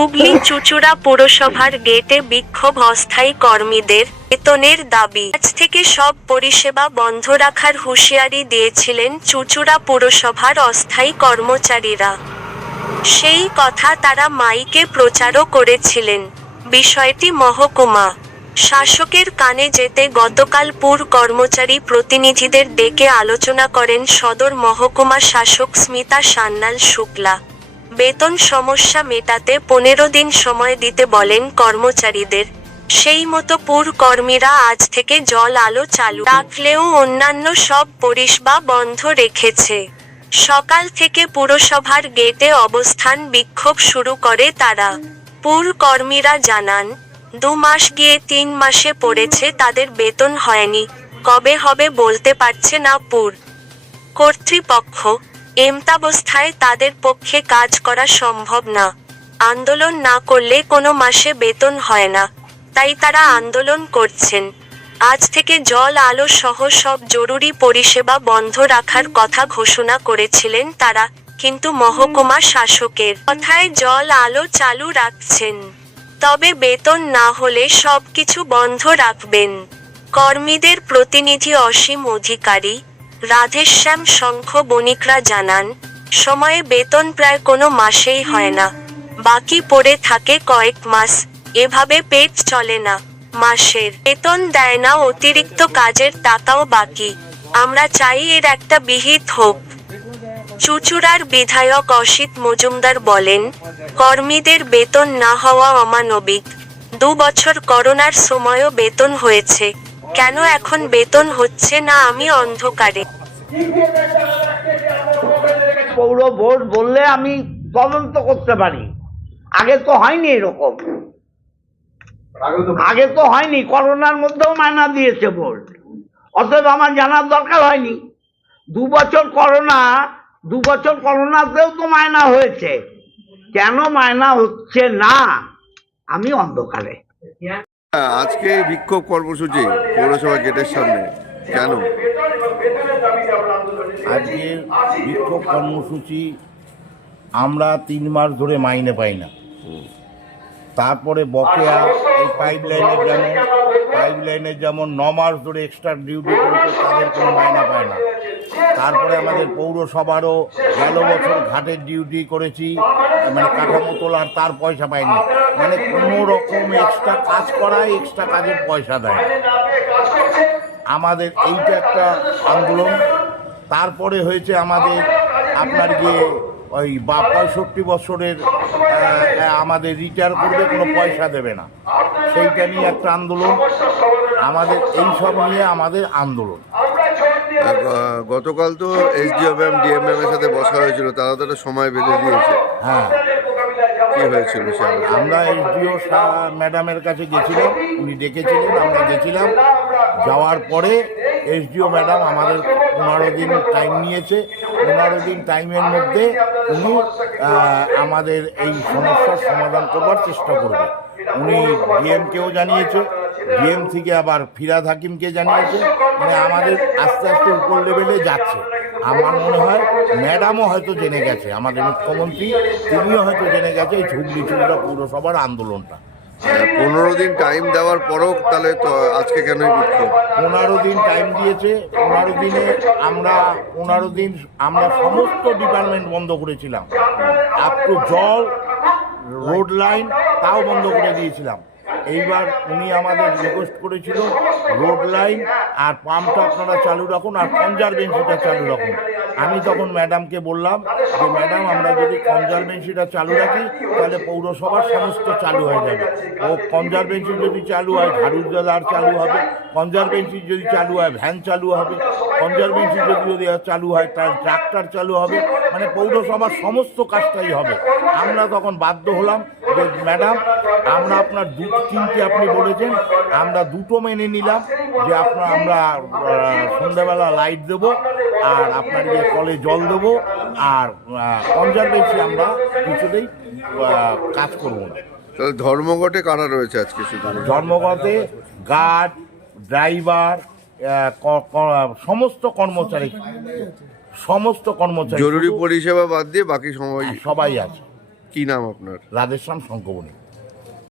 হুগলি চুচুড়া পুরসভার গেটে বিক্ষোভ অস্থায়ী কর্মীদের বেতনের দাবি। আজ থেকে সব পরিষেবা বন্ধ রাখার হুঁশিয়ারি দিয়েছিলেন চুচুড়া পুরসভার অস্থায়ী কর্মচারীরা। সেই কথা তারা মাইকে প্রচারও করেছিলেন। বিষয়টি মহকুমা। শাসকের কানে যেতে গতকাল পুর কর্মচারী প্রতিনিধিদের ডেকে আলোচনা করেন সদর মহকুমা শাসক স্মিতা সান্যাল শুক্লা। বেতন সমস্যা মেটাতে পনেরো দিন সময় দিতে বলেন কর্মচারীদের। সেই মতো পুর কর্মীরা আজ থেকে জল আলো চালু রাখলেও অন্যান্য সব পরিষেবা বন্ধ রেখেছে। সকাল থেকে পুরসভার গেটে অবস্থান বিক্ষোভ শুরু করে তারা। পুর কর্মীরা জানান, দু মাস গিয়ে তিন মাসে পড়েছে, তাদের বেতন হয়নি। কবে হবে বলতে পারছে না পুর কর্তৃপক্ষ। এমতাবস্থায় তাদের পক্ষে কাজ করা সম্ভব না। আন্দোলন না করলে কোনো মাসে বেতন হয় না। তাই তারা আন্দোলন করছেন। আজ থেকে জল, আলো সহ সব জরুরি পরিষেবা বন্ধ রাখার কথা ঘোষণা করেছিলেন তারা, কিন্তু মহকুমা শাসকের কথায় জল, আলো চালু রাখছেন। তবে বেতন না হলে সবকিছু বন্ধ রাখবেন। কর্মীদের প্রতিনিধি অসীম অধিকারী রাধেশ্যাম শঙ্খ বণিকরা জানান, সময়ে বেতন প্রায় কোনো মাসেই হয় না। বাকি পড়ে থাকে কয়েক মাস। এভাবে পেট চলে না মাসের। বেতন দেয় না, অতিরিক্ত কাজের টাকাও বাকি। আমরা চাই এর একটা বিহিত হোক। চুচুড়ার বিধায়ক অসিত মজুমদার বলেন, কর্মীদের বেতন না হওয়া অমানবিক। দু বছর করোনার সময়ও বেতন হয়েছে। কেন এখন বেতন হচ্ছে না আমি অন্ধকারে? পৌর বোর্ড বললে আমি তদন্ত করতে পারি। আগে তো হয়নি এরকম। আগে তো হয়নি, করোনার মধ্যেও মায়না দিয়েছে ভোট অতএব আমার জানার দরকার হয়নি। দু বছর করোনা, দু বছর করোনাতেও তো মায়না হয়েছে। কেন মায়না হচ্ছে না? আমি অন্ধকারে। আজকে এই বিক্ষোভ কর্মসূচি পৌরসভা গেটের সামনে। কেন? আজকে বিক্ষোভ কর্মসূচি আমরা তিন মাস ধরে মাইনে পাই না। তারপরে বকেয়া, এই পাইপ লাইনের যেমন পাইপ লাইনের যেমন ন মাস ধরে এক্সট্রা ডিউটি করেছে, তাদের কোনো মাইনা পায় না। তারপরে আমাদের পৌরসভারও গেল বছর ঘাটের ডিউটি করেছি মানে কাঠামো তোলার তার পয়সা পাইনি। মানে কোনো রকম এক্সট্রা কাজ করায় এক্সট্রা কাজের পয়সা দেয়। আমাদের এইটা একটা আন্দোলন। তারপরে হয়েছে আমাদের আপনার গিয়ে ওই বা পঁয়ষট্টি বছরের আমাদের রিটায়ার করবে, কোনো পয়সা দেবে না। সেইটা নিয়ে একটা আন্দোলন। আমাদের এই সব নিয়ে আমাদের আন্দোলন। গতকাল তো এসডিও ম্যাম ডিএমএম এর সাথে বসা হয়েছিল তারা তো একটা সময় বেঁধে দিয়েছে। হ্যাঁ। কি হয়েছিল? আমরা এসডিও ম্যাডামের কাছে গেছিলাম উনি ডেকেছিলেন আমরা গেছিলাম। যাওয়ার পরে এসডিও ম্যাডাম আমাদের পনেরো দিন টাইম নিয়েছে। পনেরো দিন টাইমের মধ্যে উনি আমাদের এই সমস্যার সমাধান করবার চেষ্টা করবে। উনি ডিএমকেও জানিয়েছে ডিএম থেকে আবার ফিরাদ হাকিমকে জানিয়েছে মানে আমাদের আস্তে আস্তে উপর লেভেলে যাচ্ছে। আমার মনে হয় ম্যাডামও হয়তো জেনে গেছে আমাদের মুখ্যমন্ত্রী তিনিও হয়তো জেনে গেছে এই ঝুগলি চুগলা পৌরসভার আন্দোলনটা। পনেরো দিন টাইম দেওয়ার পরও তাহলে তো আজকে কেন পনেরো দিন টাইম দিয়েছে পনেরো দিনে আমরা পনেরো দিন আমরা সমস্ত ডিপার্টমেন্ট বন্ধ করেছিলাম। আপ টু জল রোড লাইন তাও বন্ধ করে দিয়েছিলাম। এইবার উনি আমাদের রিকোয়েস্ট করেছিল রোড লাইন আর পাম্পটা আপনারা চালু রাখুন আর কনজারভেন্সিটা চালু রাখুন। আমি তখন ম্যাডামকে বললাম যে, ম্যাডাম, আমরা যদি কনজারভেন্সিটা চালু রাখি, তাহলে পৌরসভার সমস্ত চালু হয়ে যাবে। ও কনজারভেন্সি যদি চালু হয় ঝাড়ুদার চালু হবে, কনজারভেন্সি যদি চালু হয়, ভ্যান চালু হবে, কনজারভেন্সি যদি যদি চালু হয়, তার ট্রাক্টর চালু হবে মানে পৌরসভার সমস্ত কাজটাই হবে। আমরা তখন বাধ্য হলাম যে, ম্যাডাম, আমরা আপনার দু, তিনটে আপনি বলেছেন, আমরা দুটো মেনে নিলাম যে, আপনার, আমরা সন্ধ্যাবেলা লাইট দেবো আর আপনার ইয়ে কলে জল দেবো আর কনজারভেন্সি আমরা কিছুতেই কাজ করব না। তাহলে ধর্মঘটে কারা রয়েছে আজকে শুধু? ধর্মঘটে গার্ড ড্রাইভার সমস্ত কর্মচারী সমস্ত কর্মচারী। জরুরি পরিষেবা বাদ দিয়ে বাকি সময় সবাই আছে। কি নাম আপনার? রাধেশ্যাম শঙ্কবণী